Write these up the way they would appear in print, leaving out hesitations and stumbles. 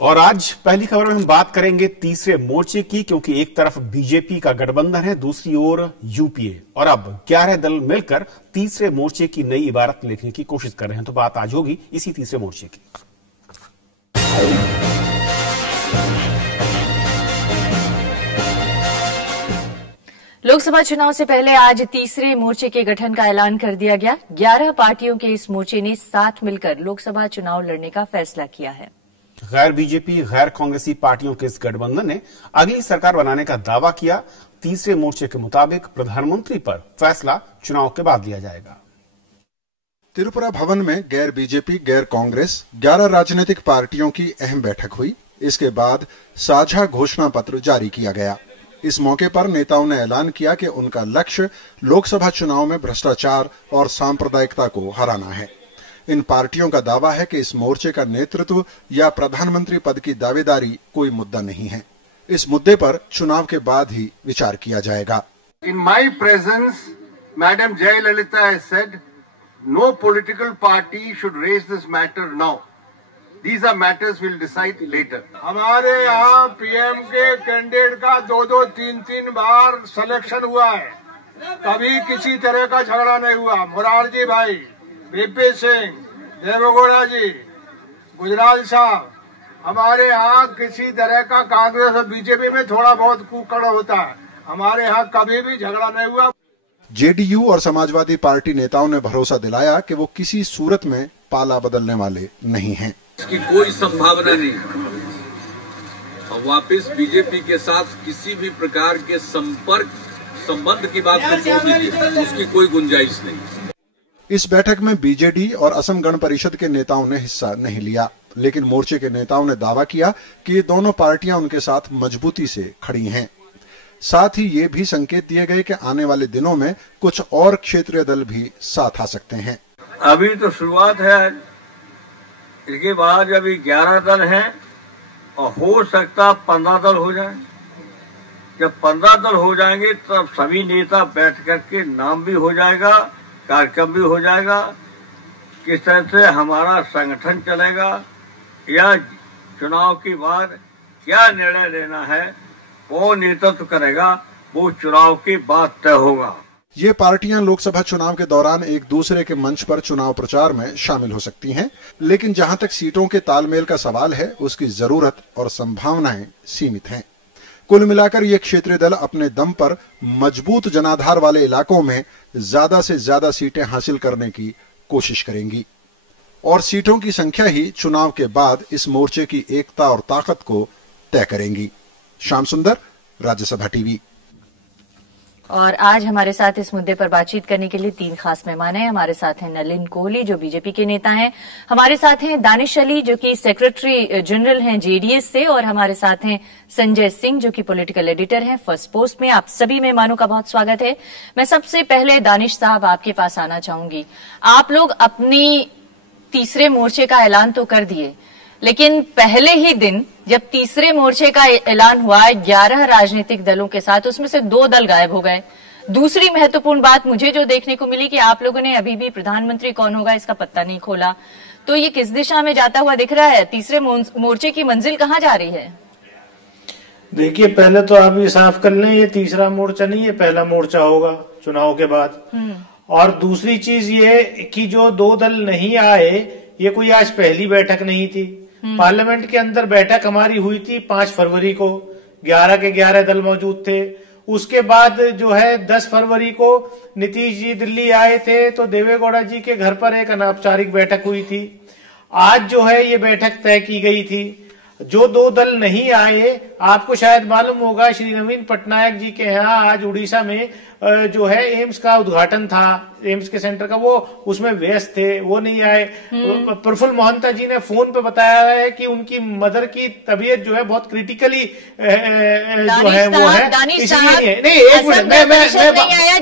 और आज पहली खबर में हम बात करेंगे तीसरे मोर्चे की, क्योंकि एक तरफ बीजेपी का गठबंधन है, दूसरी ओर यूपीए, और अब 11 दल मिलकर तीसरे मोर्चे की नई इबारत लिखने की कोशिश कर रहे हैं। तो बात आज होगी इसी तीसरे मोर्चे की। लोकसभा चुनाव से पहले आज तीसरे मोर्चे के गठन का ऐलान कर दिया गया। 11 पार्टियों के इस मोर्चे ने साथ मिलकर लोकसभा चुनाव लड़ने का फैसला किया है। गैर बीजेपी, गैर कांग्रेसी पार्टियों के इस गठबंधन ने अगली सरकार बनाने का दावा किया। तीसरे मोर्चे के मुताबिक प्रधानमंत्री पर फैसला चुनाव के बाद लिया जाएगा। त्रिपुरा भवन में गैर बीजेपी, गैर कांग्रेस 11 राजनीतिक पार्टियों की अहम बैठक हुई। इसके बाद साझा घोषणा पत्र जारी किया गया। इस मौके पर नेताओं ने ऐलान किया कि उनका लक्ष्य लोकसभा चुनाव में भ्रष्टाचार और सांप्रदायिकता को हराना है। इन पार्टियों का दावा है कि इस मोर्चे का नेतृत्व या प्रधानमंत्री पद की दावेदारी कोई मुद्दा नहीं है। इस मुद्दे पर चुनाव के बाद ही विचार किया जाएगा। In my presence, madam Jayalalithaa has said, no political party should raise this matter now. These are matters we'll decide later. हमारे यहाँ पीएम के कैंडिडेट का 2-2, 3-3 बार सिलेक्शन हुआ है, कभी किसी तरह का झगड़ा नहीं हुआ। मोरारजी भाई, वीपी सिंह, देवेगौड़ा जी, गुजराल साहब, हमारे यहाँ किसी तरह का कांग्रेस और बीजेपी में थोड़ा बहुत कुकड़ होता है, हमारे यहाँ कभी भी झगड़ा नहीं हुआ। जेडीयू और समाजवादी पार्टी नेताओं ने भरोसा दिलाया कि वो किसी सूरत में पाला बदलने वाले नहीं हैं। इसकी कोई संभावना नहीं और वापस बीजेपी के साथ किसी भी प्रकार के संबंध की बात उसकी कोई गुंजाइश नहीं। इस बैठक में बीजेडी और असम गण परिषद के नेताओं ने हिस्सा नहीं लिया, लेकिन मोर्चे के नेताओं ने दावा किया कि ये दोनों पार्टियां उनके साथ मजबूती से खड़ी हैं। साथ ही ये भी संकेत दिए गए कि आने वाले दिनों में कुछ और क्षेत्रीय दल भी साथ आ सकते हैं। अभी तो शुरुआत है, इसके बाद जब 11 दल हैं और हो सकता 15 दल हो जाएं। जब 15 दल हो जाएंगे तब सभी नेता बैठ करके नाम भी हो जाएगा, कार्यक्रम भी हो जाएगा, किस तरह से हमारा संगठन चलेगा या चुनाव के बाद क्या निर्णय लेना है वो नेतृत्व करेगा, वो चुनाव के बाद तय होगा। ये पार्टियां लोकसभा चुनाव के दौरान एक दूसरे के मंच पर चुनाव प्रचार में शामिल हो सकती हैं, लेकिन जहां तक सीटों के तालमेल का सवाल है उसकी जरूरत और संभावनाएं सीमित हैं। कुल मिलाकर ये क्षेत्रीय दल अपने दम पर मजबूत जनाधार वाले इलाकों में ज्यादा से ज्यादा सीटें हासिल करने की कोशिश करेंगी और सीटों की संख्या ही चुनाव के बाद इस मोर्चे की एकता और ताकत को तय करेंगी। श्याम सुंदर, राज्यसभा टीवी। और आज हमारे साथ इस मुद्दे पर बातचीत करने के लिए 3 खास मेहमान हैं। हमारे साथ हैं नलिन कोहली, जो बीजेपी के नेता हैं, हमारे साथ हैं दानिश अली, जो कि सेक्रेटरी जनरल हैं जेडीएस से, और हमारे साथ हैं संजय सिंह, जो कि पॉलिटिकल एडिटर हैं फर्स्ट पोस्ट में। आप सभी मेहमानों का बहुत स्वागत है। मैं सबसे पहले दानिश साहब आपके पास आना चाहूंगी। आप लोग अपनी तीसरे मोर्चे का ऐलान तो कर दिए, लेकिन पहले ही दिन जब तीसरे मोर्चे का ऐलान हुआ 11 राजनीतिक दलों के साथ, उसमें से 2 दल गायब हो गए। दूसरी महत्वपूर्ण बात मुझे जो देखने को मिली कि आप लोगों ने अभी भी प्रधानमंत्री कौन होगा इसका पत्ता नहीं खोला। तो ये किस दिशा में जाता हुआ दिख रहा है? तीसरे मोर्चे की मंजिल कहाँ जा रही है? देखिए, पहले तो आप ये साफ कर लें, ये तीसरा मोर्चा नहीं है, पहला मोर्चा होगा चुनाव के बाद। और दूसरी चीज ये कि जो 2 दल नहीं आए, ये कोई आज पहली बैठक नहीं थी। पार्लियामेंट के अंदर बैठक हमारी हुई थी 5 फरवरी को, 11 के 11 दल मौजूद थे। उसके बाद जो है 10 फरवरी को नीतीश जी दिल्ली आए थे, तो देवेगौड़ा जी के घर पर एक अनौपचारिक बैठक हुई थी। आज जो है ये बैठक तय की गई थी। जो 2 दल नहीं आए, आपको शायद मालूम होगा, श्री नवीन पटनायक जी के यहाँ आज उड़ीसा में जो है एम्स का उद्घाटन था, एम्स के सेंटर का, वो उसमें व्यस्त थे, वो नहीं आए। प्रफुल्ल मोहंता जी ने फोन पे बताया है कि उनकी मदर की तबीयत जो है बहुत क्रिटिकली जो है वो है, इसलिए नहीं। एक मिनट, मैं नहीं आया,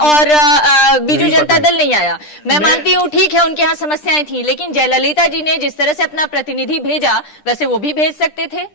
और बीजू जनता दल नहीं आया। मैं मानती हूँ ठीक है उनके यहाँ समस्याएं थी, लेकिन जयललिता जी ने जिस तरह से अपना प्रतिनिधि भेजा, वैसे वो भी भेज सकते थे।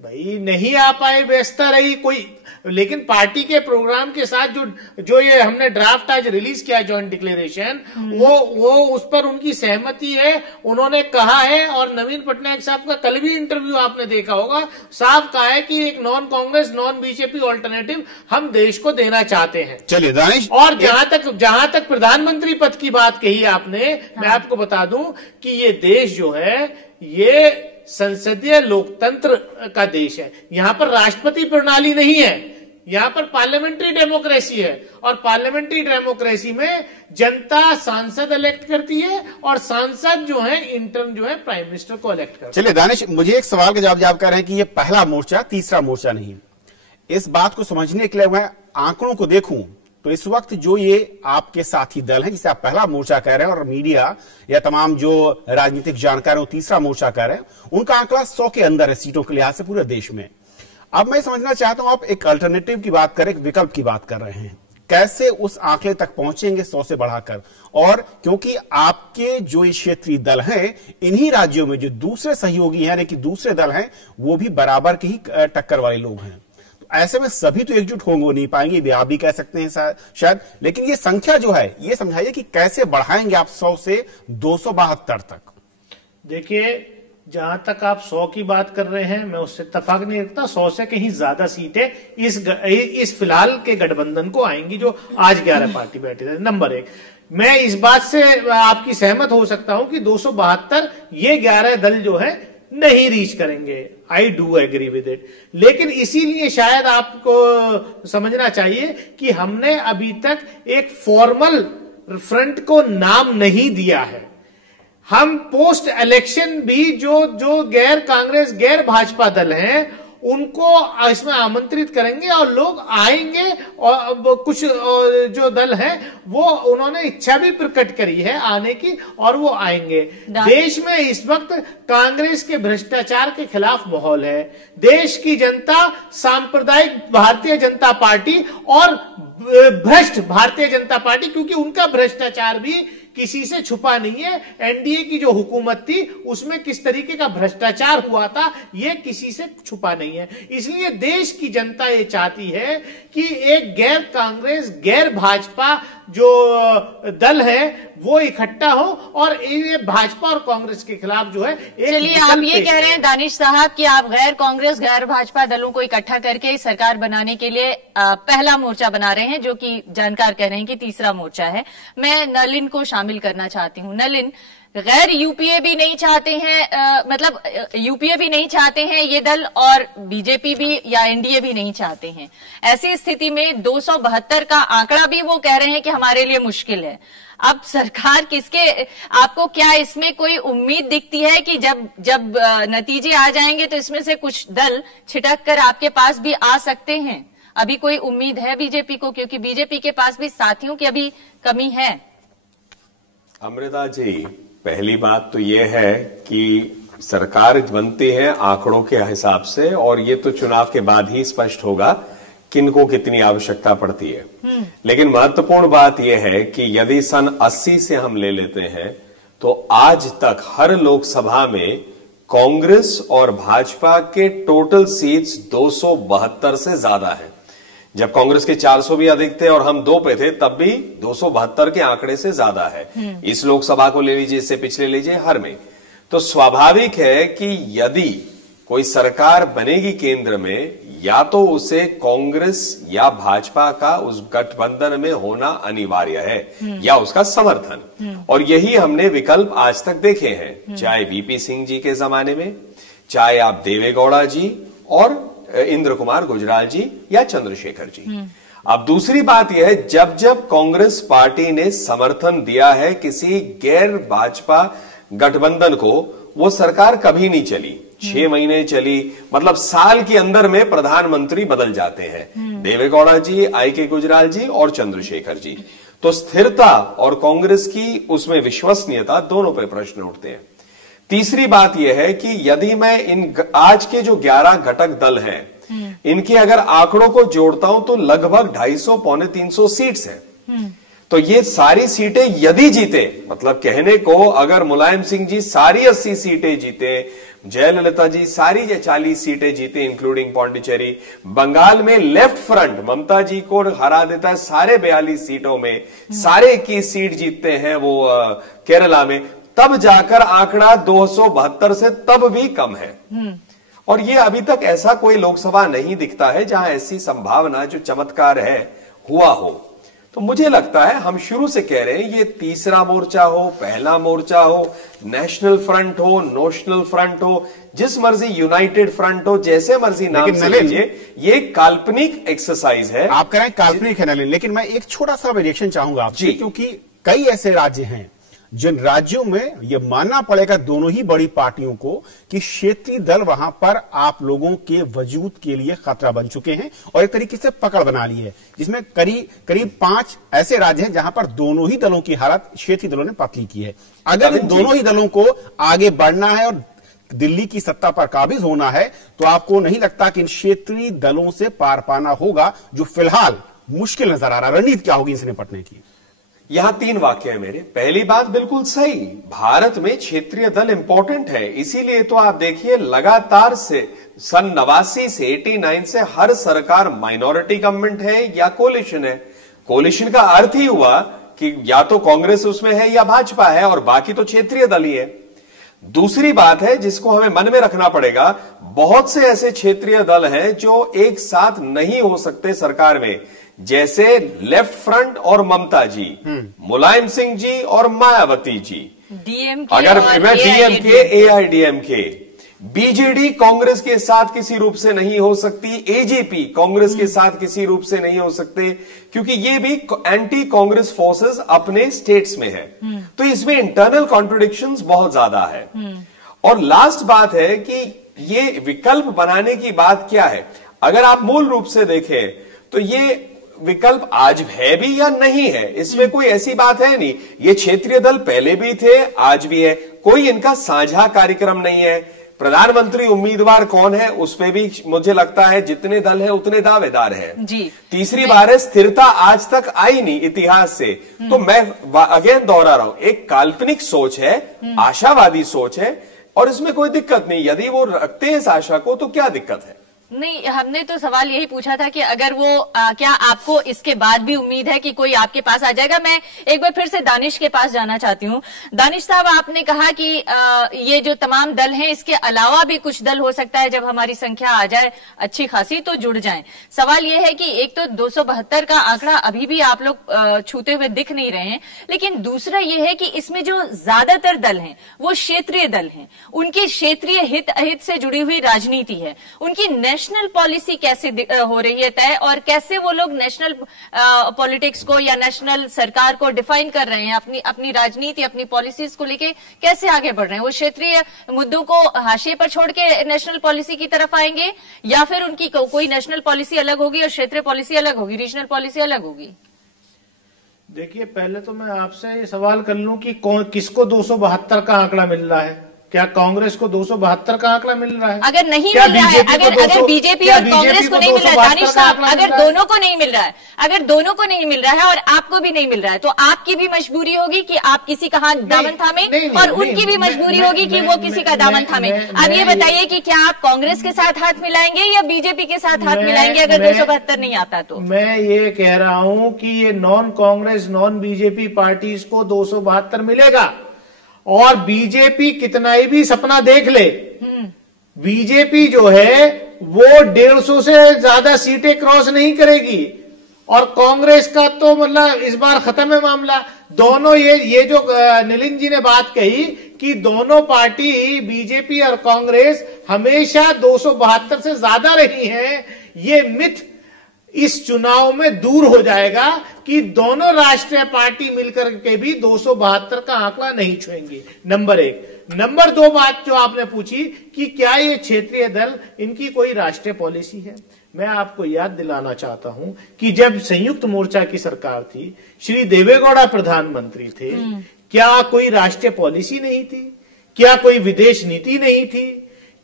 भाई नहीं आ पाए, व्यस्तता रही। कोई लेकिन पार्टी के प्रोग्राम के साथ जो ये हमने ड्राफ्ट आज रिलीज किया जॉइंट डिक्लेरेशन, वो उस पर उनकी सहमति है। उन्होंने कहा है, और नवीन पटनायक साहब का कल भी इंटरव्यू आपने देखा होगा, साफ कहा है कि एक non Congress non BJP alternative हम देश को देना चाहते हैं। चलिए दानिश, और जहां तक प्रधानमंत्री पद की बात कही आपने, मैं आपको बता दूं कि ये देश जो है ये संसदीय लोकतंत्र का देश है। यहां पर राष्ट्रपति प्रणाली नहीं है, यहां पर पार्लियामेंट्री डेमोक्रेसी है, और पार्लियामेंट्री डेमोक्रेसी में जनता सांसद इलेक्ट करती है और सांसद जो है इंटर्न जो है प्राइम मिनिस्टर को इलेक्ट करते हैं। चलिए दानिश, मुझे एक सवाल का जवाब आप कह रहे हैं कि ये पहला मोर्चा तीसरा मोर्चा नहीं। इस बात को समझने के लिए मैं आंकड़ों को देखूं तो इस वक्त जो ये आपके साथी दल हैं जिसे आप पहला मोर्चा कह रहे हैं, और मीडिया या तमाम जो राजनीतिक जानकार वो तीसरा मोर्चा कह रहे हैं, उनका आंकड़ा 100 के अंदर है सीटों के लिहाज से पूरे देश में। अब मैं समझना चाहता हूं, आप एक अल्टरनेटिव की बात करें, एक विकल्प की बात कर रहे हैं, कैसे उस आंकड़े तक पहुंचेंगे 100 से बढ़ाकर? और क्योंकि आपके जो ये क्षेत्रीय दल हैं, इन्हीं राज्यों में जो दूसरे सहयोगी हैं, कि दूसरे दल हैं, वो भी बराबर के ही टक्कर वाले लोग हैं, ऐसे में सभी तो एकजुट होंगे नहीं पाएंगे, भी आप भी कह सकते हैं शायद, लेकिन ये संख्या जो है, ये समझाइए कि कैसे बढ़ाएंगे आप 100 से 272 तक? देखिए, जहां तक आप 100 की बात कर रहे हैं, मैं उससे इत्तेफाक नहीं रखता। 100 से कहीं ज्यादा सीटें इस फिलहाल के गठबंधन को आएंगी जो आज 11 पार्टी बैठी है। नंबर 1, मैं इस बात से आपकी सहमत हो सकता हूं कि 272 ये 11 दल जो है नहीं रीच करेंगे। I do agree with it, लेकिन इसीलिए शायद आपको समझना चाहिए कि हमने अभी तक एक फॉर्मल फ्रंट को नाम नहीं दिया है। हम पोस्ट इलेक्शन भी जो गैर कांग्रेस गैर भाजपा दल हैं उनको इसमें आमंत्रित करेंगे और लोग आएंगे, और कुछ जो दल हैं वो उन्होंने इच्छा भी प्रकट करी है आने की, और वो आएंगे। देश में इस वक्त कांग्रेस के भ्रष्टाचार के खिलाफ माहौल है। देश की जनता सांप्रदायिक भारतीय जनता पार्टी और भ्रष्ट भारतीय जनता पार्टी, क्योंकि उनका भ्रष्टाचार भी किसी से छुपा नहीं है। एनडीए की जो हुकूमत थी उसमें किस तरीके का भ्रष्टाचार हुआ था ये किसी से छुपा नहीं है। इसलिए देश की जनता ये चाहती है कि एक गैर कांग्रेस गैर भाजपा जो दल है वो इकट्ठा हो और ये भाजपा और कांग्रेस के खिलाफ जो है। चलिए, आप ये कह रहे हैं दानिश साहब कि आप गैर कांग्रेस गैर भाजपा दलों को इकट्ठा करके सरकार बनाने के लिए पहला मोर्चा बना रहे हैं, जो कि जानकार कह रहे हैं कि तीसरा मोर्चा है। मैं नलिन को शामिल करना चाहती हूँ। नलिन, गैर यूपीए भी नहीं चाहते हैं, मतलब यूपीए भी नहीं चाहते हैं ये दल, और बीजेपी भी या एनडीए भी नहीं चाहते हैं। ऐसी स्थिति में 272 का आंकड़ा भी वो कह रहे हैं कि हमारे लिए मुश्किल है। अब सरकार किसके, आपको क्या इसमें कोई उम्मीद दिखती है कि जब नतीजे आ जाएंगे तो इसमें से कुछ दल छिटक कर आपके पास भी आ सकते हैं? अभी कोई उम्मीद है बीजेपी को, क्योंकि बीजेपी के पास भी साथियों की अभी कमी है? अमृता जी, पहली बात तो ये है कि सरकार बनती है आंकड़ों के हिसाब से, और ये तो चुनाव के बाद ही स्पष्ट होगा किनको कितनी आवश्यकता पड़ती है। लेकिन महत्वपूर्ण बात यह है कि यदि सन 80 से हम ले लेते हैं तो आज तक हर लोकसभा में कांग्रेस और भाजपा के टोटल सीट्स 272 से ज्यादा है। जब कांग्रेस के 400 भी अधिक थे और हम 2 पे थे, तब भी 272 के आंकड़े से ज्यादा है। इस लोकसभा को ले लीजिए, इससे पिछले लीजिए, हर में। तो स्वाभाविक है कि यदि कोई सरकार बनेगी केंद्र में, या तो उसे कांग्रेस या भाजपा का उस गठबंधन में होना अनिवार्य है या उसका समर्थन। और यही हमने विकल्प आज तक देखे हैं, चाहे वीपी सिंह जी के जमाने में, चाहे आप देवेगौड़ा जी और इंद्र कुमार गुजराल जी या चंद्रशेखर जी। अब दूसरी बात यह है, जब जब कांग्रेस पार्टी ने समर्थन दिया है किसी गैर भाजपा गठबंधन को, वो सरकार कभी नहीं चली। 6 महीने चली, मतलब साल के अंदर में प्रधानमंत्री बदल जाते हैं, देवेगौड़ा जी, आई.के. गुजराल जी और चंद्रशेखर जी। तो स्थिरता और कांग्रेस की उसमें विश्वसनीयता, दोनों पे प्रश्न उठते हैं। तीसरी बात यह है कि यदि मैं इन आज के जो 11 घटक दल हैं, इनके अगर आंकड़ों को जोड़ता हूं तो लगभग 250 पौने 300 सीट्स हैं। तो ये सारी सीटें यदि जीते, मतलब कहने को अगर मुलायम सिंह जी सारी 80 सीटें जीते, जयललिता जी सारी 40 सीटें जीते इंक्लूडिंग पौंडीचेरी, बंगाल में लेफ्ट फ्रंट ममता जी को हरा देता है सारे 42 सीटों में, सारे 21 सीट जीतते हैं वो केरला में, तब जाकर आंकड़ा 272 से तब भी कम है। और ये अभी तक ऐसा कोई लोकसभा नहीं दिखता है जहां ऐसी संभावना जो चमत्कार है हुआ हो। तो मुझे लगता है हम शुरू से कह रहे हैं ये तीसरा मोर्चा हो, पहला मोर्चा हो, नेशनल फ्रंट हो, नोशनल फ्रंट हो, जिस मर्जी यूनाइटेड फ्रंट हो, जैसे मर्जी नाम से लीजिए, ये काल्पनिक एक्सरसाइज है। आप कह रहे हैं काल्पनिक है नलिन, लेकिन मैं एक छोटा सा रिएक्शन चाहूंगा आपसे, क्योंकि कई ऐसे राज्य हैं जिन राज्यों में यह मानना पड़ेगा दोनों ही बड़ी पार्टियों को कि क्षेत्रीय दल वहां पर आप लोगों के वजूद के लिए खतरा बन चुके हैं और एक तरीके से पकड़ बना ली है, जिसमें करीब 5 ऐसे राज्य हैं जहां पर दोनों ही दलों की हालत क्षेत्रीय दलों ने पतली की है। अगर इन दोनों ही दलों को आगे बढ़ना है और दिल्ली की सत्ता पर काबिज होना है तो आपको नहीं लगता कि इन क्षेत्रीय दलों से पार पाना होगा, जो फिलहाल मुश्किल नजर आ रहा है? रणनीति क्या होगी इनसे निपटने की? यहां 3 वाक्य है मेरे। पहली बात बिल्कुल सही, भारत में क्षेत्रीय दल इंपॉर्टेंट है, इसीलिए तो आप देखिए लगातार से सन 89 से 89 से हर सरकार माइनॉरिटी गवर्नमेंट है या कोलिशन है। कोलिशन का अर्थ ही हुआ कि या तो कांग्रेस उसमें है या भाजपा है और बाकी तो क्षेत्रीय दल ही है। दूसरी बात है जिसको हमें मन में रखना पड़ेगा, बहुत से ऐसे क्षेत्रीय दल हैं जो एक साथ नहीं हो सकते सरकार में, जैसे लेफ्ट फ्रंट और ममता जी, मुलायम सिंह जी और मायावती जी, डीएमके, अगर मैं डीएमके, एआईडीएमके, बीजेडी कांग्रेस के साथ किसी रूप से नहीं हो सकती, एजेपी कांग्रेस के साथ किसी रूप से नहीं हो सकते, क्योंकि ये भी एंटी कांग्रेस फोर्सेस अपने स्टेट्स में है। तो इसमें इंटरनल कॉन्ट्रडिक्शंस बहुत ज्यादा है। और लास्ट बात है कि ये विकल्प बनाने की बात क्या है, अगर आप मूल रूप से देखें तो ये विकल्प आज है भी या नहीं है, इसमें कोई ऐसी बात है नहीं। ये क्षेत्रीय दल पहले भी थे, आज भी है, कोई इनका साझा कार्यक्रम नहीं है। प्रधानमंत्री उम्मीदवार कौन है उस पे भी मुझे लगता है जितने दल है उतने दावेदार हैं। जी। तीसरी बार है, स्थिरता आज तक आई नहीं इतिहास से। तो मैं अगेन दोहरा रहा हूं, एक काल्पनिक सोच है, आशावादी सोच है और इसमें कोई दिक्कत नहीं। यदि वो रखते हैं इस आशा को तो क्या दिक्कत है? नहीं, हमने तो सवाल यही पूछा था कि अगर वो क्या आपको इसके बाद भी उम्मीद है कि कोई आपके पास आ जाएगा? मैं एक बार फिर से दानिश के पास जाना चाहती हूँ। दानिश साहब, आपने कहा कि ये जो तमाम दल हैं इसके अलावा भी कुछ दल हो सकता है जब हमारी संख्या आ जाए अच्छी खासी तो जुड़ जाएं। सवाल ये है कि एक तो 272 का आंकड़ा अभी भी आप लोग छूते हुए दिख नहीं रहे हैं, लेकिन दूसरा ये है कि इसमें जो ज्यादातर दल हैं वो क्षेत्रीय दल हैं, उनके क्षेत्रीय हित अहित से जुड़ी हुई राजनीति है, उनकी नेशनल पॉलिसी कैसे हो रही है तय, और कैसे वो लोग नेशनल पॉलिटिक्स को या नेशनल सरकार को डिफाइन कर रहे हैं, अपनी राजनीति, अपनी पॉलिसीज को लेके कैसे आगे बढ़ रहे हैं? वो क्षेत्रीय मुद्दों को हाशिए पर छोड़ के नेशनल पॉलिसी की तरफ आएंगे या फिर उनकी कोई नेशनल पॉलिसी अलग होगी और क्षेत्रीय पॉलिसी अलग होगी, रीजनल पॉलिसी अलग होगी? देखिए, पहले तो मैं आपसे ये सवाल कर लूं कि किसको 272 का आंकड़ा मिल रहा है? क्या कांग्रेस को 272 का आंकड़ा मिल रहा है? अगर नहीं मिल रहा है, अगर बीजेपी और कांग्रेस को नहीं मिल रहा है, दानिश साहब, अगर दोनों को नहीं मिल रहा है, अगर दोनों को नहीं मिल रहा है और आपको भी नहीं मिल रहा है, तो आपकी भी मजबूरी होगी कि आप किसी का हाथ दामन थामे और उनकी भी मजबूरी होगी कि वो किसी का दामन थामे। अब ये बताइए कि क्या आप कांग्रेस के साथ हाथ मिलाएंगे या बीजेपी के साथ हाथ मिलाएंगे अगर 272 नहीं आता तो? मैं ये कह रहा हूं कि ये non Congress non BJP parties को 272 मिलेगा और बीजेपी कितना ही भी सपना देख ले, बीजेपी जो है वो 150 से ज्यादा सीटें क्रॉस नहीं करेगी और कांग्रेस का तो मतलब इस बार खत्म है मामला। दोनों ये जो नलिन जी ने बात कही कि दोनों पार्टी बीजेपी और कांग्रेस हमेशा 272 से ज्यादा रही हैं, ये मिथ इस चुनाव में दूर हो जाएगा कि दोनों राष्ट्रीय पार्टी मिलकर के भी 272 का आंकड़ा नहीं छुएंगे। नंबर 1। नंबर 2 बात जो आपने पूछी कि क्या ये क्षेत्रीय दल, इनकी कोई राष्ट्रीय पॉलिसी है? मैं आपको याद दिलाना चाहता हूं कि जब संयुक्त मोर्चा की सरकार थी, श्री देवेगौड़ा प्रधानमंत्री थे, क्या कोई राष्ट्रीय पॉलिसी नहीं थी? क्या कोई विदेश नीति नहीं थी?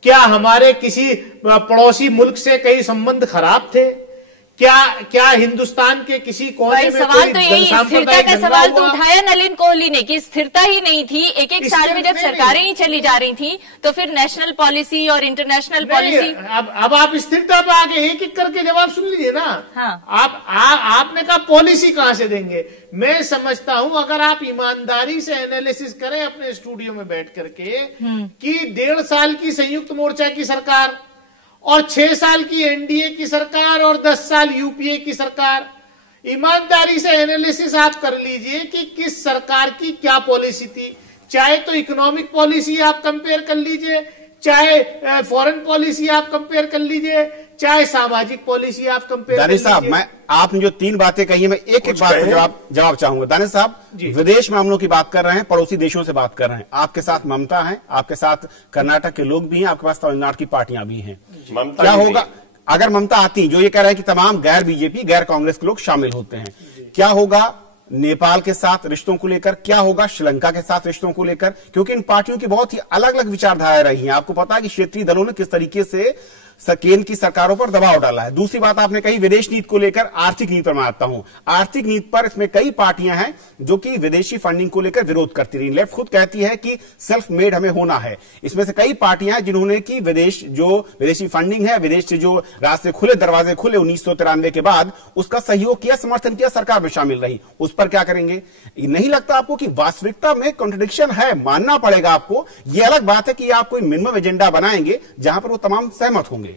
क्या हमारे किसी पड़ोसी मुल्क से कई संबंध खराब थे? क्या हिंदुस्तान के किसी कोने में सवाल तो यही, स्थिरता का सवाल तो उठाया नलिन कोहली ने कि स्थिरता ही नहीं थी। एक एक साल में जब सरकारें ही चली जा रही थी तो फिर नेशनल पॉलिसी और इंटरनेशनल पॉलिसी। अब आप स्थिरता पे आके एक एक करके जवाब सुन लीजिए ना। हाँ। आपने कहा पॉलिसी कहां से देंगे। मैं समझता हूं अगर आप ईमानदारी से एनालिसिस करें अपने स्टूडियो में बैठ करके कि 1.5 साल की संयुक्त मोर्चा की सरकार और 6 साल की एनडीए की सरकार और 10 साल यूपीए की सरकार, ईमानदारी से एनालिसिस आप कर लीजिए कि किस सरकार की क्या पॉलिसी थी। चाहे तो इकोनॉमिक पॉलिसी आप कंपेयर कर लीजिए, चाहे फॉरेन पॉलिसी आप कंपेयर कर लीजिए, चाहे सामाजिक पॉलिसी आप कंपेयर कर लीजिए। दानिश साहब, मैं आपने जो 3 बातें कही है, मैं एक एक बात का जवाब चाहूंगा। दानिश साहब, विदेश मामलों की बात कर रहे हैं, पड़ोसी देशों से बात कर रहे हैं। आपके साथ ममता है, आपके साथ कर्नाटक के लोग भी हैं, आपके पास तमिलनाडु की पार्टियां भी हैं। क्या होगा अगर ममता आती, जो ये कह रहे हैं कि तमाम गैर बीजेपी गैर कांग्रेस के लोग शामिल होते हैं? क्या होगा नेपाल के साथ रिश्तों को लेकर? क्या होगा श्रीलंका के साथ रिश्तों को लेकर? क्योंकि इन पार्टियों की बहुत ही अलग अलग विचारधाराएं रही हैं। आपको पता है कि क्षेत्रीय दलों ने किस तरीके से केंद्र की सरकारों पर दबाव डाला है। दूसरी बात आपने कही विदेश नीति को लेकर, आर्थिक नीति पर मैं आता हूं। आर्थिक नीति पर इसमें कई पार्टियां हैं जो कि विदेशी फंडिंग को लेकर विरोध करती रही। लेफ्ट खुद कहती है कि सेल्फ मेड हमें होना है। इसमें से कई पार्टियां हैं जिन्होंने कि विदेशी फंडिंग है, विदेश से जो रास्ते खुले, दरवाजे खुले 1993 के बाद, उसका सहयोग किया, समर्थन किया, सरकार में शामिल रही। उस पर क्या करेंगे? नहीं लगता आपको कि वास्तविकता में कॉन्ट्रडिक्शन है? मानना पड़ेगा आपको। यह अलग बात है कि आप कोई मिनिमम एजेंडा बनाएंगे जहां पर वो तमाम सहमत होंगे।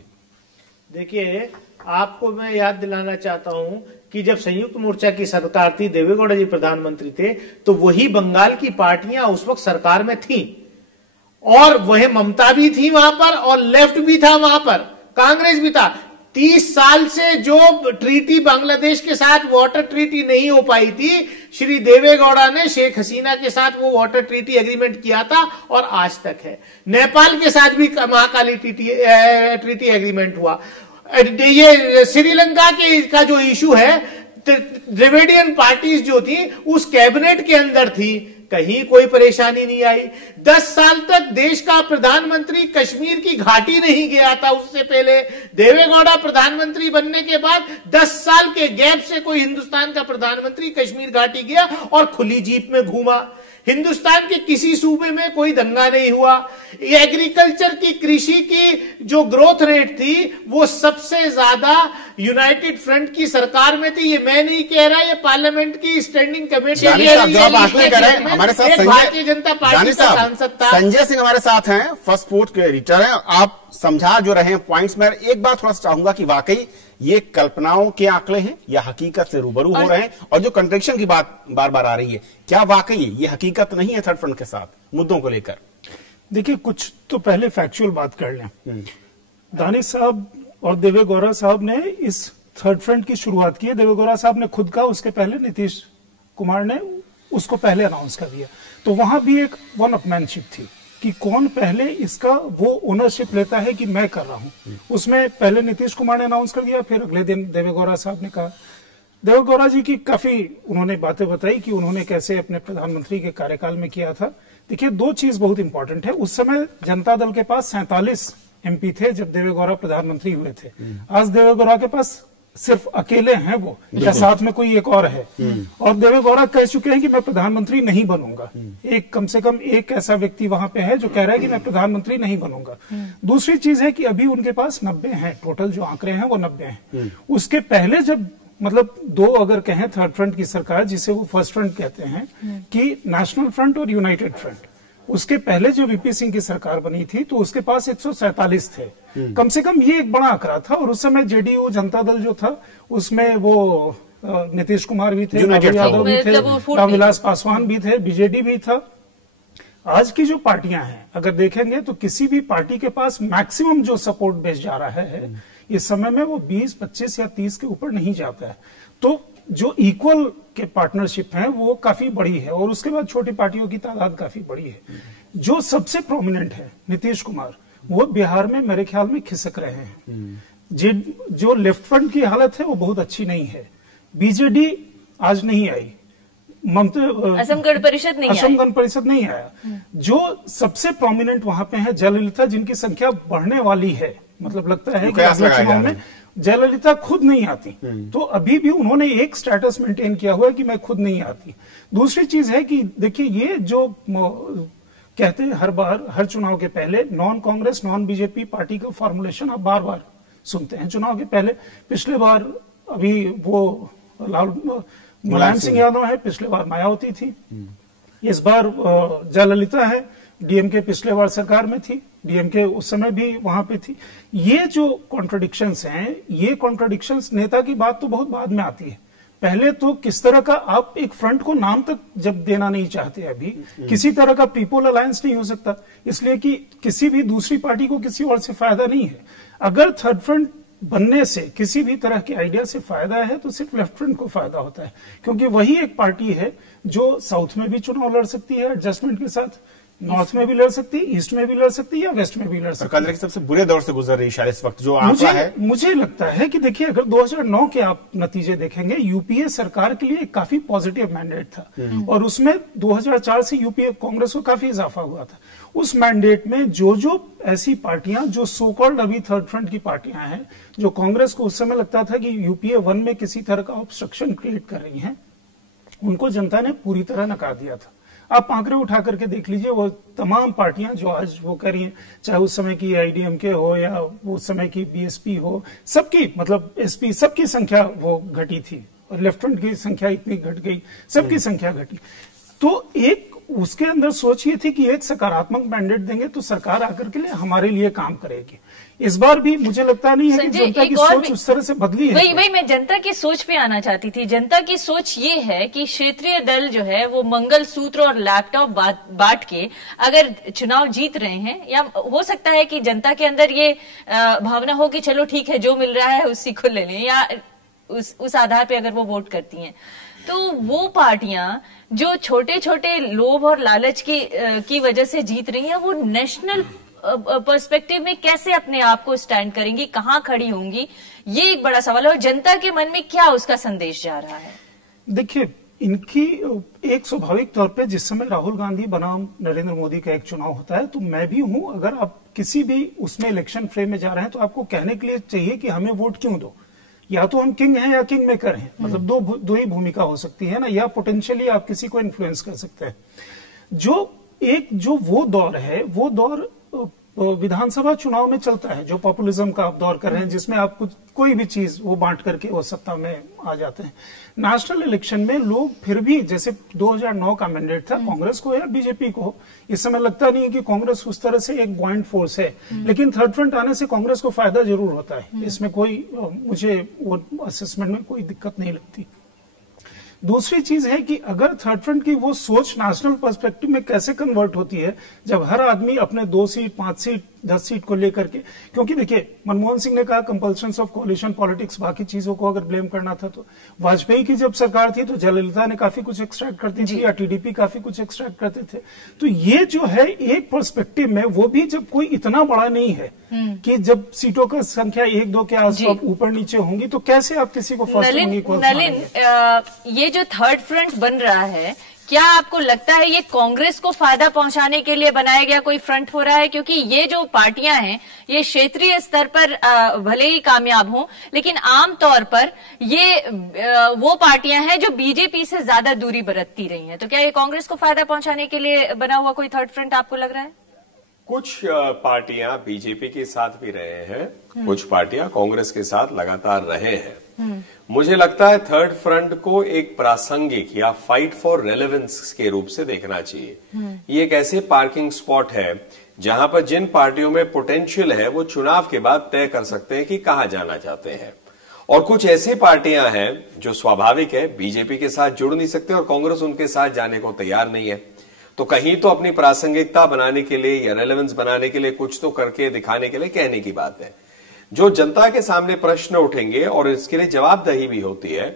देखिए, आपको मैं याद दिलाना चाहता हूं कि जब संयुक्त मोर्चा की सरकार थी, देवेगौड़ा जी प्रधानमंत्री थे, तो वही बंगाल की पार्टियां उस वक्त सरकार में थी और वह ममता भी थी वहां पर और लेफ्ट भी था वहां पर, कांग्रेस भी था। 30 साल से जो ट्रीटी बांग्लादेश के साथ वाटर ट्रीटी नहीं हो पाई थी, श्री देवेगौड़ा ने शेख हसीना के साथ वो वाटर ट्रीटी एग्रीमेंट किया था और आज तक है। नेपाल के साथ भी महाकाली ट्रीटी एग्रीमेंट हुआ। ये श्रीलंका का जो इशू है, द्रविडियन पार्टीज जो थी उस कैबिनेट के अंदर थी, कहीं कोई परेशानी नहीं आई। 10 साल तक देश का प्रधानमंत्री कश्मीर की घाटी नहीं गया था। उससे पहले देवेगौड़ा प्रधानमंत्री बनने के बाद 10 साल के गैप से कोई हिंदुस्तान का प्रधानमंत्री कश्मीर घाटी गया और खुली जीप में घूमा। हिंदुस्तान के किसी सूबे में कोई दंगा नहीं हुआ। एग्रीकल्चर की, कृषि की जो ग्रोथ रेट थी वो सबसे ज्यादा यूनाइटेड फ्रंट की सरकार में थी। ये मैं नहीं कह रहा, ये पार्लियामेंट की स्टैंडिंग कमेटी हमारे साथ भारतीय जनता पार्टी का सांसद था संजय सिंह हमारे साथ हैं, फर्स्ट पोर्ट के एडिटर हैं। आप समझा जो रहे हैं पॉइंट्स में, एक बात थोड़ा सा चाहूंगा कि वाकई ये कल्पनाओं के आंकड़े हैं या हकीकत से रूबरू हो रहे हैं? और जो कंट्रडिक्शन की बात बार बार आ रही है, क्या वाकई ये हकीकत नहीं है थर्ड फ्रंट के साथ मुद्दों को लेकर? देखिए, कुछ तो पहले फैक्चुअल बात कर लें। दानिश साहब और देवेगौड़ा साहब ने इस थर्ड फ्रंट की शुरुआत की है। देवेगौड़ा साहब ने खुद कहा, उसके पहले नीतीश कुमार ने उसको पहले अनाउंस कर दिया। तो वहां भी एक वन अपमैनशिप थी कि कौन पहले इसका वो ओनरशिप लेता है कि मैं कर रहा हूं। उसमें पहले नीतीश कुमार ने अनाउंस कर दिया, फिर अगले दिन देवेगौड़ा साहब ने कहा। देवेगौड़ा जी की काफी उन्होंने बातें बताई कि उन्होंने कैसे अपने प्रधानमंत्री के कार्यकाल में किया था। देखिए, 2 चीज बहुत इंपॉर्टेंट है। उस समय जनता दल के पास 47 एमपी थे जब देवेगौड़ा प्रधानमंत्री हुए थे। आज देवेगौड़ा के पास सिर्फ अकेले हैं वो, या साथ में कोई एक और है। और देवेगौड़ा कह चुके हैं कि मैं प्रधानमंत्री नहीं बनूंगा। एक कम से कम एक ऐसा व्यक्ति वहां पे है जो कह रहा है कि मैं प्रधानमंत्री नहीं बनूंगा। दूसरी चीज है कि अभी उनके पास 90 हैं, टोटल जो आंकड़े हैं वो 90 हैं। उसके पहले जब मतलब 2 अगर कहें थर्ड फ्रंट की सरकार, जिसे वो फर्स्ट फ्रंट कहते हैं, कि नेशनल फ्रंट और यूनाइटेड फ्रंट, उसके पहले जो वीपी सिंह की सरकार बनी थी तो उसके पास 147 थे। कम से कम ये एक बड़ा आंकड़ा था। और उस समय जेडीयू जनता दल जो था उसमें वो नीतीश कुमार भी थे, लालू यादव भी थे, रामविलास पासवान भी थे, बीजेडी भी था। आज की जो पार्टियां हैं अगर देखेंगे तो किसी भी पार्टी के पास मैक्सिमम जो सपोर्ट बेस जा रहा है इस समय में वो 20, 25 या 30 के ऊपर नहीं जाता है। तो जो इक्वल के पार्टनरशिप है वो काफी बड़ी है और उसके बाद छोटी पार्टियों की तादाद काफी बड़ी है। जो सबसे प्रोमिनेंट है नीतीश कुमार, वो बिहार में मेरे ख्याल में खिसक रहे हैं। जो लेफ्ट फ्रंट की हालत है वो बहुत अच्छी नहीं है। बीजेडी आज नहीं आई, असम गण परिषद नहीं आया। जो सबसे प्रोमिनेंट वहां पे है जयललिता, जिनकी संख्या बढ़ने वाली है, मतलब लगता है कि अगले चुनाव में जयललिता खुद नहीं आती, तो अभी भी उन्होंने एक स्टेटस मेंटेन किया हुआ है कि मैं खुद नहीं आती। दूसरी चीज है कि देखिए, ये जो कहते हैं हर बार हर चुनाव के पहले non Congress non BJP party का फॉर्मुलेशन आप बार बार सुनते हैं चुनाव के पहले। पिछले बार अभी वो मुलायम सिंह यादव है, पिछले बार मायावती थी, इस बार जयललिता है। डीएमके पिछले बार सरकार में थी, डीएमके उस समय भी वहां पे थी। ये जो कॉन्ट्रडिक्शंस हैं, ये कॉन्ट्रडिक्शंस नेता की बात तो बहुत बाद में आती है। पहले तो किस तरह का आप एक फ्रंट को नाम तक जब देना नहीं चाहते, अभी किसी तरह का पीपल अलायंस नहीं हो सकता, इसलिए कि किसी भी दूसरी पार्टी को किसी और से फायदा नहीं है। अगर थर्ड फ्रंट बनने से किसी भी तरह के आइडिया से फायदा है तो सिर्फ लेफ्ट फ्रंट को फायदा होता है, क्योंकि वही एक पार्टी है जो साउथ में भी चुनाव लड़ सकती है एडजस्टमेंट के साथ, नॉर्थ में भी लड़ सकती है, ईस्ट में भी लड़ सकती है या वेस्ट में भी लड़ सकती है। सरकार सबसे बुरे दौर से गुजर रही है इस वक्त, जो आंकड़ा है। मुझे लगता है कि देखिए, अगर 2009 के आप नतीजे देखेंगे, यूपीए सरकार के लिए एक काफी पॉजिटिव मैंडेट था और उसमें 2004 से यूपीए कांग्रेस को काफी इजाफा हुआ था। उस मैंडेट में जो ऐसी पार्टियां जो सो कॉल्ड अभी थर्ड फ्रंट की पार्टियां हैं, जो कांग्रेस को उस समय लगता था कि यूपीए 1 में किसी तरह का ऑब्स्ट्रक्शन क्रिएट कर रही हैं, उनको जनता ने पूरी तरह नकार दिया था। आप आंकड़े उठा करके देख लीजिए, वो तमाम पार्टियां जो आज वो कर रही हैं, चाहे उस समय की आईडीएमके हो या उस समय की बीएसपी हो, सबकी मतलब एसपी, सबकी संख्या वो घटी थी और लेफ्ट फ्रंट की संख्या इतनी घट गई, सबकी संख्या घटी। तो एक उसके अंदर सोच ये थी कि एक सकारात्मक मैंडेट देंगे तो सरकार आकर के लिए हमारे लिए काम करेगी। इस बार भी मुझे लगता नहीं है कि जनता की सोच उस तरह से बदली है। वही मैं जनता की सोच पे आना चाहती थी। जनता की सोच ये है कि क्षेत्रीय दल जो है वो मंगल सूत्र और लैपटॉप बांट के अगर चुनाव जीत रहे हैं, या हो सकता है कि जनता के अंदर ये भावना हो कि चलो ठीक है, जो मिल रहा है उसी को ले लें, या उस आधार पे अगर वो वोट करती हैं, तो वो पार्टियां जो छोटे छोटे लोभ और लालच की वजह से जीत रही हैं, वो नेशनल पर्सपेक्टिव में कैसे अपने आप को स्टैंड करेंगी, कहां खड़ी होंगी, ये एक बड़ा सवाल है। और जनता के मन में क्या उसका संदेश जा रहा है? देखिए, इनकी एक स्वाभाविक तौर पे जिस समय राहुल गांधी बनाम नरेंद्र मोदी का एक चुनाव होता है, तो मैं भी हूं, अगर आप किसी भी उसमें इलेक्शन फ्रेम में जा रहे हैं तो आपको कहने के लिए चाहिए कि हमें वोट क्यों दो। या तो हम किंग हैं या किंग मेकर हैं, मतलब दो ही भूमिका हो सकती है ना, या पोटेंशियली आप किसी को इन्फ्लुएंस कर सकते हैं। जो वो दौर है, वो दौर विधानसभा चुनाव में चलता है, जो पॉपुलिज्म का आप दौर कर रहे हैं, जिसमें आप कोई भी चीज वो बांट करके वो सत्ता में आ जाते हैं। नेशनल इलेक्शन में लोग फिर भी, जैसे 2009 का मैंडेट था, कांग्रेस को या बीजेपी को, इस समय लगता नहीं है कि कांग्रेस उस तरह से एक बॉइंट फोर्स है, लेकिन थर्ड फ्रंट आने से कांग्रेस को फायदा जरूर होता है। इसमें कोई मुझे वो असेसमेंट में कोई दिक्कत नहीं लगती। दूसरी चीज है कि अगर थर्ड फ्रंट की वो सोच नेशनल पर्सपेक्टिव में कैसे कन्वर्ट होती है, जब हर आदमी अपने 2 सीट 5 सीट 10 सीट को लेकर के, क्योंकि देखिए मनमोहन सिंह ने कहा कंपल्शन ऑफ कोलिशन पॉलिटिक्स, बाकी चीजों को अगर ब्लेम करना था तो वाजपेयी की जब सरकार थी तो जयललिता ने काफी कुछ एक्सट्रैक्ट करती थी, या टीडीपी काफी कुछ एक्सट्रैक्ट करते थे। तो ये जो है एक पर्सपेक्टिव में, वो भी जब कोई इतना बड़ा नहीं है कि जब सीटों का संख्या 1-2 के आसपास ऊपर नीचे होंगी, तो कैसे आप किसी को फर्स्ट नलिन, ये जो थर्ड फ्रंट बन रहा है, क्या आपको लगता है ये कांग्रेस को फायदा पहुंचाने के लिए बनाया गया कोई फ्रंट हो रहा है? क्योंकि ये जो पार्टियां हैं, ये क्षेत्रीय स्तर पर भले ही कामयाब हों, लेकिन आमतौर पर ये वो पार्टियां हैं जो बीजेपी से ज्यादा दूरी बरतती रही हैं। तो क्या ये कांग्रेस को फायदा पहुंचाने के लिए बना हुआ कोई थर्ड फ्रंट आपको लग रहा है? कुछ पार्टियां बीजेपी के साथ भी रहे हैं, कुछ पार्टियां कांग्रेस के साथ लगातार रहे हैं। मुझे लगता है थर्ड फ्रंट को एक प्रासंगिक या फाइट फॉर रेलेवेंस के रूप से देखना चाहिए। ये एक ऐसे पार्किंग स्पॉट है जहां पर जिन पार्टियों में पोटेंशियल है वो चुनाव के बाद तय कर सकते हैं कि कहां जाना चाहते हैं, और कुछ ऐसी पार्टियां हैं जो स्वाभाविक है बीजेपी के साथ जुड़ नहीं सकते और कांग्रेस उनके साथ जाने को तैयार नहीं है। तो कहीं तो अपनी प्रासंगिकता बनाने के लिए या रेलेवेंस बनाने के लिए कुछ तो करके दिखाने के लिए कहने की बात है। जो जनता के सामने प्रश्न उठेंगे और इसके लिए जवाबदेही भी होती है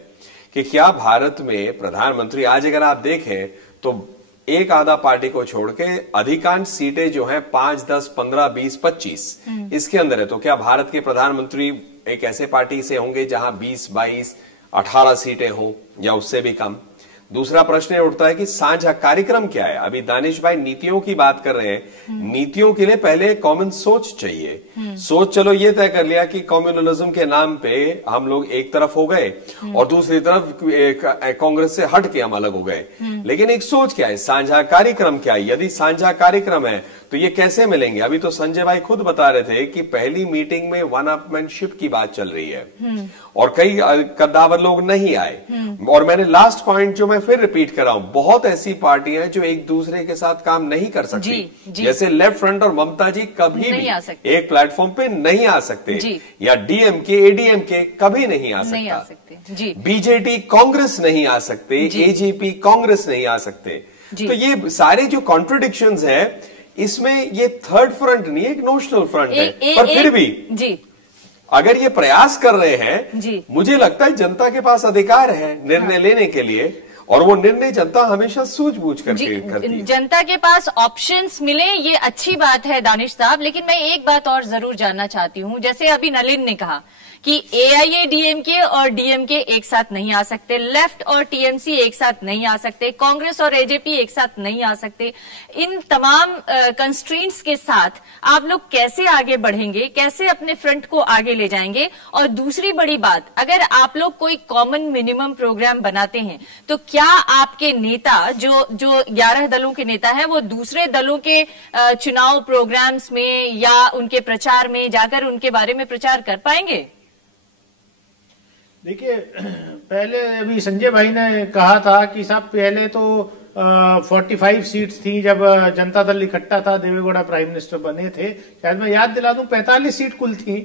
कि क्या भारत में प्रधानमंत्री, आज अगर आप देखें तो एक आधा पार्टी को छोड़ के अधिकांश सीटें जो हैं 5, 10, 15, 20, 25 इसके अंदर है, तो क्या भारत के प्रधानमंत्री एक ऐसे पार्टी से होंगे जहां 20, 22, 18 सीटें हों या उससे भी कम? दूसरा प्रश्न ये उठता है कि साझा कार्यक्रम क्या है। अभी दानिश भाई नीतियों की बात कर रहे हैं, नीतियों के लिए पहले कॉमन सोच चाहिए। सोच चलो ये तय कर लिया कि कम्युनलिज्म के नाम पे हम लोग एक तरफ हो गए और दूसरी तरफ कांग्रेस से हट के हम अलग हो गए, लेकिन एक सोच क्या है, साझा कार्यक्रम क्या है। यदि साझा कार्यक्रम है तो ये कैसे मिलेंगे। अभी तो संजय भाई खुद बता रहे थे कि पहली मीटिंग में वन अपमैनशिप की बात चल रही है और कई कद्दावर लोग नहीं आए। और मैंने लास्ट पॉइंट जो मैं फिर रिपीट कर रहा हूं, बहुत ऐसी पार्टियां हैं जो एक दूसरे के साथ काम नहीं कर सकती। जैसे लेफ्ट फ्रंट और ममता जी कभी भी एक प्लेटफॉर्म पे नहीं आ सकते, या डीएमके एडीएमके कभी नहीं आ सकता, बीजेडी कांग्रेस नहीं आ सकते, एजेपी कांग्रेस नहीं आ सकते। तो ये सारे जो कॉन्ट्रडिक्शंस है, इसमें ये थर्ड फ्रंट नहीं, एक नोशनल फ्रंट है। पर फिर भी अगर ये प्रयास कर रहे हैं, मुझे लगता है जनता के पास अधिकार है निर्णय लेने के लिए, और वो निर्णय जनता हमेशा सूझबूझ करके करती है। जनता के पास ऑप्शंस मिले, ये अच्छी बात है दानिश साहब, लेकिन मैं एक बात और जरूर जानना चाहती हूँ। जैसे अभी नलिन ने कहा कि एआईएडीएमके और डीएमके एक साथ नहीं आ सकते, लेफ्ट और टीएमसी एक साथ नहीं आ सकते, कांग्रेस और एजेपी एक साथ नहीं आ सकते। इन तमाम कंस्ट्रेंट्स के साथ आप लोग कैसे आगे बढ़ेंगे, कैसे अपने फ्रंट को आगे ले जाएंगे? और दूसरी बड़ी बात, अगर आप लोग कोई कॉमन मिनिमम प्रोग्राम बनाते हैं तो क्या आपके नेता जो 11 दलों के नेता हैं वो दूसरे दलों के चुनाव प्रोग्राम्स में या उनके प्रचार में जाकर उनके बारे में प्रचार कर पाएंगे? देखिए, पहले अभी संजय भाई ने कहा था कि साहब पहले तो 45 सीट्स थी जब जनता दल इकट्ठा था, देवेगौड़ा प्राइम मिनिस्टर बने थे। शायद मैं याद दिला दूं 45 सीट कुल थी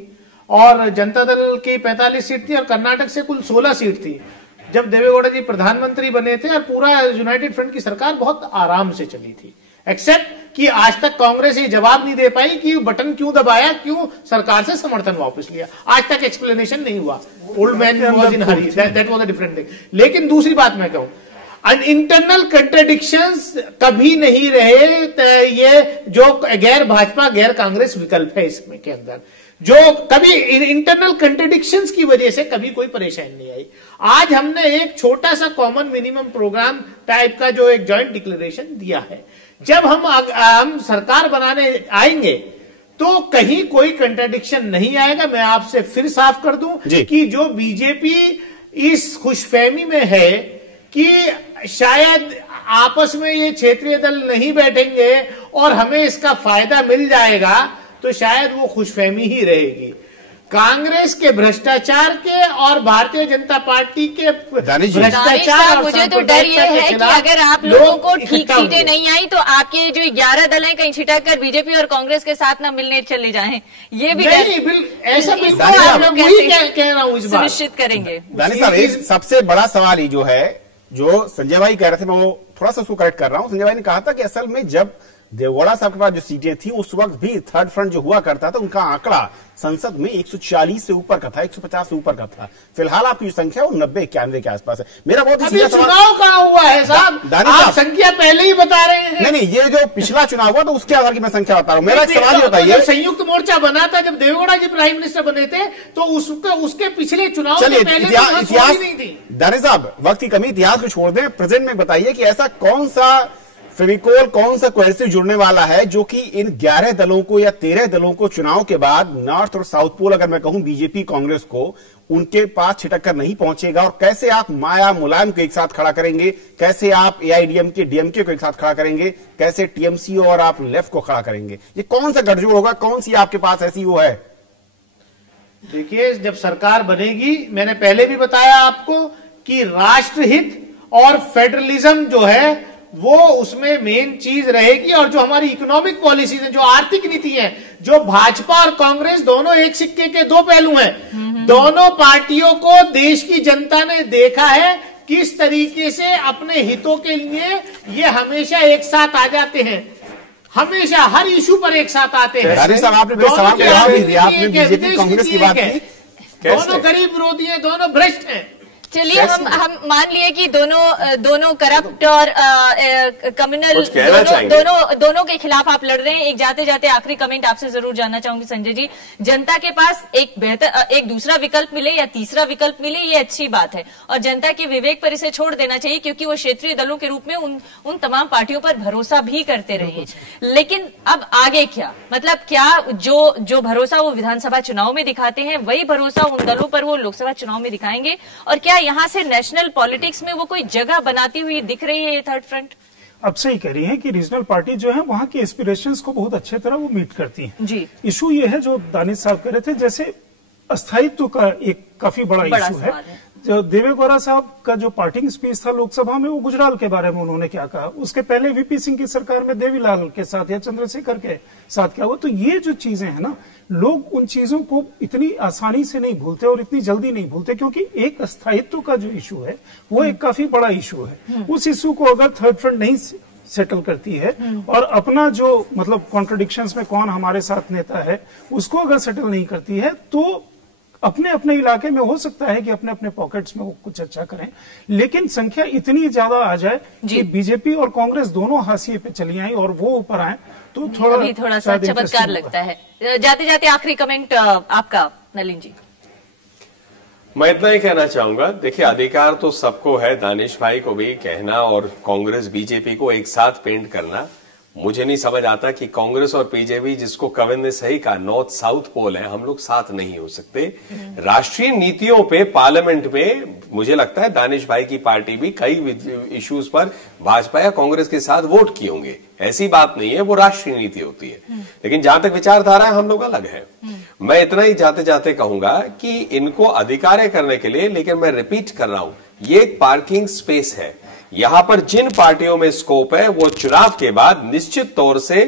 और जनता दल की 45 सीट थी और कर्नाटक से कुल 16 सीट थी जब देवेगौड़ा जी प्रधानमंत्री बने थे। और पूरा यूनाइटेड फ्रंट की सरकार बहुत आराम से चली थी, एक्सेप्ट कि आज तक कांग्रेस ये जवाब नहीं दे पाई कि बटन क्यों दबाया, क्यों सरकार से समर्थन वापस लिया। आज तक एक्सप्लेनेशन नहीं हुआ। Old man was in Hari, that was a different thing. लेकिन दूसरी बात मैं कहूं, इंटरनल कंट्राडिक्शंस कभी नहीं रहे। ये जो गैर भाजपा गैर कांग्रेस विकल्प है इसमें के अंदर, जो कभी इंटरनल कंट्राडिक्शंस की वजह से कभी कोई परेशानी नहीं आई। आज हमने एक छोटा सा कॉमन मिनिमम प्रोग्राम टाइप का जो एक जॉइंट डिक्लेरेशन दिया है। जब हम सरकार बनाने आएंगे तो कहीं कोई कंट्राडिक्शन नहीं आएगा। मैं आपसे फिर साफ कर दूं कि जो बीजेपी इस खुशफहमी में है कि शायद आपस में ये क्षेत्रीय दल नहीं बैठेंगे और हमें इसका फायदा मिल जाएगा, तो शायद वो खुशफहमी ही रहेगी। कांग्रेस के भ्रष्टाचार के और भारतीय जनता पार्टी के भ्रष्टाचार, मुझे तो डर ये है कि अगर आप लोगों को ठीक सीटें नहीं आई तो आपके जो 11 दल हैं कहीं छिटक कर बीजेपी और कांग्रेस के साथ ना मिलने चले जाएं, ये भी ऐसा बिल्कुल आप लोग कह रहा हूँ, इस बार सुनिश्चित करेंगे। दानिश साहब, सबसे बड़ा सवाल ही जो है, जो संजय भाई कह रहे थे, मैं वो थोड़ा सा उसको करेक्ट कर रहा हूं। संजय भाई ने कहा था कि असल में जब देवगौड़ा साहब के पास जो सीटें थी उस वक्त भी थर्ड फ्रंट जो हुआ करता था उनका आंकड़ा संसद में 140 से ऊपर का था, 150 से ऊपर का था। फिलहाल आपकी जो संख्या है वो 90-91 के आसपास है। मेरा बहुत ही चुनाव कहाँ हुआ है साहब, आप संख्या पहले ही बता रहे हैं। नहीं, ये जो पिछला चुनाव हुआ तो उसके आधार की मैं संख्या बता रहा हूँ। मेरा एक सवाल ये बताइए, संयुक्त मोर्चा बना था जब देवेगौड़ा जी प्राइम मिनिस्टर बने थे तो उसके पिछले चुनाव चलिए इतिहास दानिश साहब, वक्त की कमी, इतिहास को छोड़ दें, प्रेजेंट में बताइए कि ऐसा कौन सा फेविकोल, कौन सा कोहेसिव जुड़ने वाला है जो कि इन 11 दलों को या 13 दलों को चुनाव के बाद नॉर्थ और साउथ पोल, अगर मैं कहूं बीजेपी कांग्रेस को, उनके पास छिटक कर नहीं पहुंचेगा? और कैसे आप माया मुलायम को एक साथ खड़ा करेंगे, कैसे आप एआईडीएमके डीएमके को एक साथ खड़ा करेंगे, कैसे टीएमसी और आप लेफ्ट को खड़ा करेंगे? ये कौन सा गठजोड़ होगा, कौन सी आपके पास ऐसी वो है? देखिए, जब सरकार बनेगी, मैंने पहले भी बताया आपको कि राष्ट्रहित और फेडरलिज्म जो है वो उसमें मेन चीज रहेगी। और जो हमारी इकोनॉमिक पॉलिसीज है, जो आर्थिक नीति है, जो भाजपा और कांग्रेस दोनों एक सिक्के के दो पहलू हैं। दोनों पार्टियों को देश की जनता ने देखा है किस तरीके से अपने हितों के लिए ये हमेशा एक साथ आ जाते हैं, हमेशा हर इशू पर एक साथ आते हैं। आपने बीजेपी कांग्रेस की बात की, दोनों गरीब विरोधी हैं, दोनों भ्रष्ट हैं। चलिए हम मान लिए कि दोनों करप्ट और कम्युनल दोनों के खिलाफ आप लड़ रहे हैं। एक जाते जाते आखिरी कमेंट आपसे जरूर जानना चाहूंगी संजय जी, जनता के पास एक दूसरा विकल्प मिले या तीसरा विकल्प मिले ये अच्छी बात है और जनता के विवेक पर इसे छोड़ देना चाहिए, क्योंकि वो क्षेत्रीय दलों के रूप में उन तमाम पार्टियों पर भरोसा भी करते रहे। लेकिन अब आगे क्या, मतलब क्या जो भरोसा वो विधानसभा चुनाव में दिखाते हैं वही भरोसा उन दलों पर वो लोकसभा चुनाव में दिखाएंगे, और क्या यहाँ से नेशनल पॉलिटिक्स में वो कोई जगह बनाती हुई दिख रही है ये थर्ड फ्रंट? अब सही कह रही है कि रीजनल पार्टी जो है वहां की एस्पिरेशंस को बहुत अच्छे तरह वो मीट करती है जी। इशू ये है जो दानिश साहब कह रहे थे, जैसे अस्थायित्व का एक काफी बड़ा इशू है। जो देवेगौड़ा साहब का जो पार्टिंग स्पीच था लोकसभा में, वो गुजराल के बारे में उन्होंने क्या कहा, उसके पहले वीपी सिंह की सरकार में देवीलाल के साथ या चंद्रशेखर के साथ क्या हुआ। तो ये जो चीजें हैं ना, लोग उन चीजों को इतनी आसानी से नहीं भूलते और इतनी जल्दी नहीं भूलते, क्योंकि एक अस्थायित्व का जो इशू है वो एक काफी बड़ा इशू है। उस इशू को अगर थर्ड फ्रंट नहीं सेटल करती है और अपना जो मतलब कॉन्ट्रडिक्शंस में कौन हमारे साथ नेता है उसको अगर सेटल नहीं करती है, तो अपने अपने इलाके में हो सकता है कि अपने अपने पॉकेट्स में वो कुछ अच्छा करें, लेकिन संख्या इतनी ज्यादा आ जाए कि बीजेपी और कांग्रेस दोनों हाशिए पे चली आई और वो ऊपर आए, तो थोड़ा सा चमत्कार लगता है। जाते जाते आखिरी कमेंट आपका नलिन जी। मैं इतना ही कहना चाहूंगा, देखिए अधिकार तो सबको है, दानिश भाई को भी कहना और कांग्रेस बीजेपी को एक साथ पेंट करना। मुझे नहीं समझ आता कि कांग्रेस और बीजेपी, जिसको कविन ने सही कहा नॉर्थ साउथ पोल है, हम लोग साथ नहीं हो सकते। राष्ट्रीय नीतियों पे पार्लियामेंट में मुझे लगता है दानिश भाई की पार्टी भी कई इश्यूज पर भाजपा या कांग्रेस के साथ वोट किए होंगे, ऐसी बात नहीं है, वो राष्ट्रीय नीति होती है। लेकिन जहां तक विचारधारा है हम लोग अलग है। मैं इतना ही जाते जाते कहूंगा कि इनको अधिकार करने के लिए, लेकिन मैं रिपीट कर रहा हूं, ये एक पार्किंग स्पेस है। यहां पर जिन पार्टियों में स्कोप है वो चुनाव के बाद निश्चित तौर से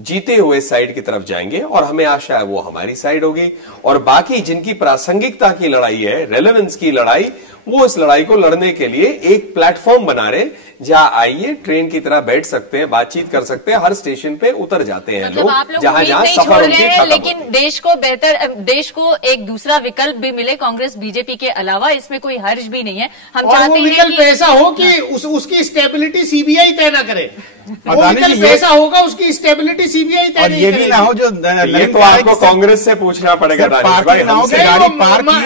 जीते हुए साइड की तरफ जाएंगे और हमें आशा है वो हमारी साइड होगी। और बाकी जिनकी प्रासंगिकता की लड़ाई है, रेलेवेंस की लड़ाई, वो इस लड़ाई को लड़ने के लिए एक प्लेटफॉर्म बना रहे, जहां आइए ट्रेन की तरह बैठ सकते हैं, बातचीत कर सकते हैं, हर स्टेशन पे उतर जाते हैं मतलब लोग जहां जहां सफर उनके खत्म, लेकिन देश को एक दूसरा विकल्प भी मिले कांग्रेस बीजेपी के अलावा, इसमें कोई हर्ज भी नहीं है। हम चाहते हैं विकल्प ऐसा हो कि उसकी स्टेबिलिटी सीबीआई तय ना करे, वो विकल्प ऐसा होगा उसकी स्टेबिलिटी सीबीआई तय नहीं ये भी ना हो जो ये तो आपको कांग्रेस से पूछना पड़ेगा दानिश भाई।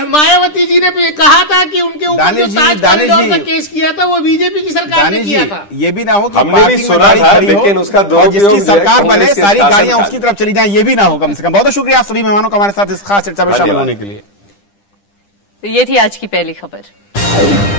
मायावती जी ने कहा था कि उनके ऊपर जो ताज कॉरिडोर का केस किया था वो बीजेपी की सरकार ने किया था। ये भी ना हो हमने भी सुना था, लेकिन उसका जिसकी सरकार बने सारी गाड़ियां उसकी तरफ चली जाएं, ये भी ना हो कम से कम। बहुत शुक्रिया आप सभी मेहमानों का हमारे साथ इस खास चर्चा में शामिल होने के लिए। तो ये थी आज की पहली खबर।